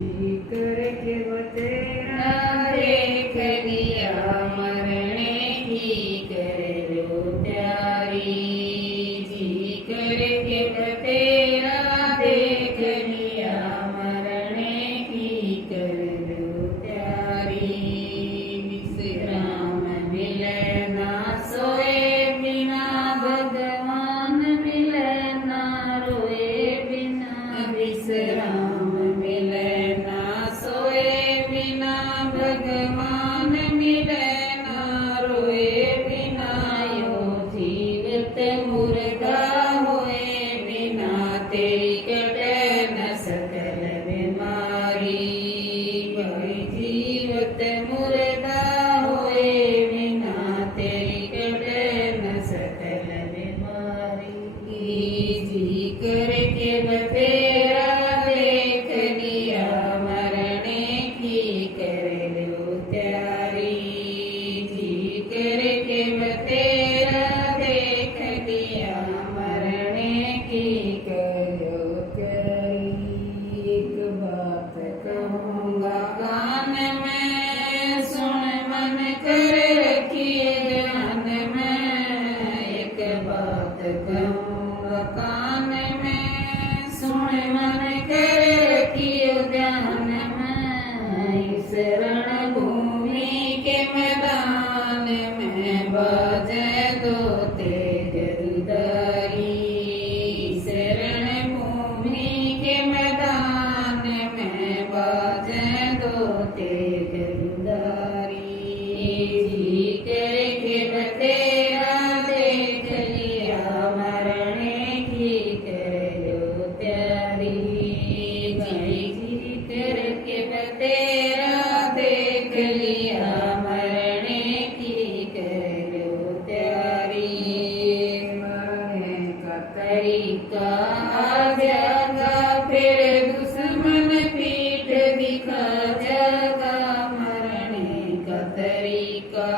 करे के बतेरा देख लिया मरने की करे लो प्यारी जी करे के बतेरा देख लिया मरने की करे लो प्यारी विश्राम मिले ना सोए बिना भगवान मिले ना रोए बिना विश्राम मिले ना सोए बिना भगवान मिले ना रोए बिना यो जीवत मुर्दा होए बिना तेरी कटे न सकल बीमारी भाई जीवत मुर्दा होए बिना तेरी कटे न सकल बीमारी जी करके बतेरा देख लिया मरने की कर लो तैयारी जी करके बतेरा देख लिया मरने की कर लो तैयारी एक बात कहूँगा कान में सुन मन कर रखिए ध्यान में एक बात कहूँगा कान में सुन मन कर रखिए ध्यान में इस रणभूमि के मैदान में बाजे दो तेज रुदारी इस रणभूमि के मैदान में बाजे दो तेज रुदारी जी करके बतेरा देख लिया मरने की कर लो तैयारी जी करके बतेरा देख लिया मरने की कर लो तैयारी मरने का तरीका आ जाएगा फिर दुश्मन पीठ दिखा जाएगा मरने का तरीका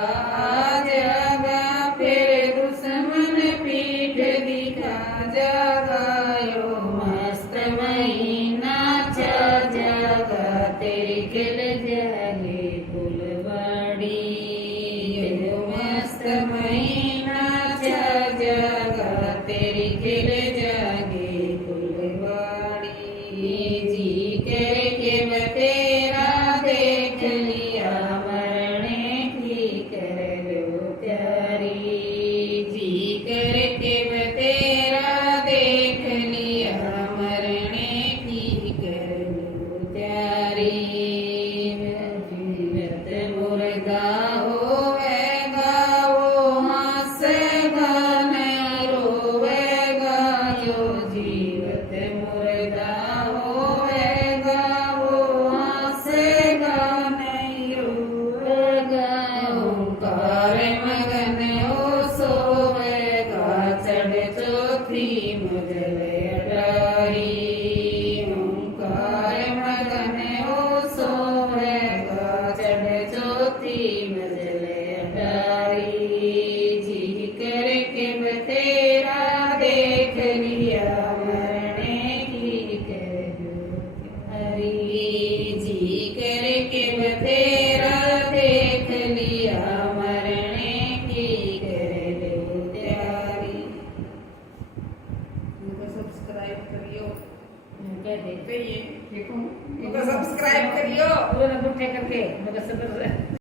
आ जाएगा फिर दुश्मन पीठ दिखा जाएगा यो मस्त महीना चा जाएगा तेरी खिल जाएगी फुलवाड़ी यो मस्त महीना चा जाएगा तेरी खिल जाएगी फुलवाड़ी जी करके बतेरा देख लिया मरने की कर लो तैयारी जी करके बतेरा देख लिया मरने की कर लो तैयारी जीवत मुर्दा होवेगा वो हंसेगा नहीं रोवेगा जो जीवत मुर्दा होवेगा वो हंसेगा नहीं रोवेगा ओंकार मगन हो सोवेगा चढ़ चौथी मुझल अटारी ओंकार मगन हो सोवेगा चढ़ चौथी मुझल अटारी जी करके बतेरा देख लिया मरने की कर लो तैयारी जी करके बतेरा देख लिया मरने की कर लो तैयारी उनको सब्सक्राइब करियो क्या देखते ये देखो उनको सब्सक्राइब करियो पूरा बुट्टे करके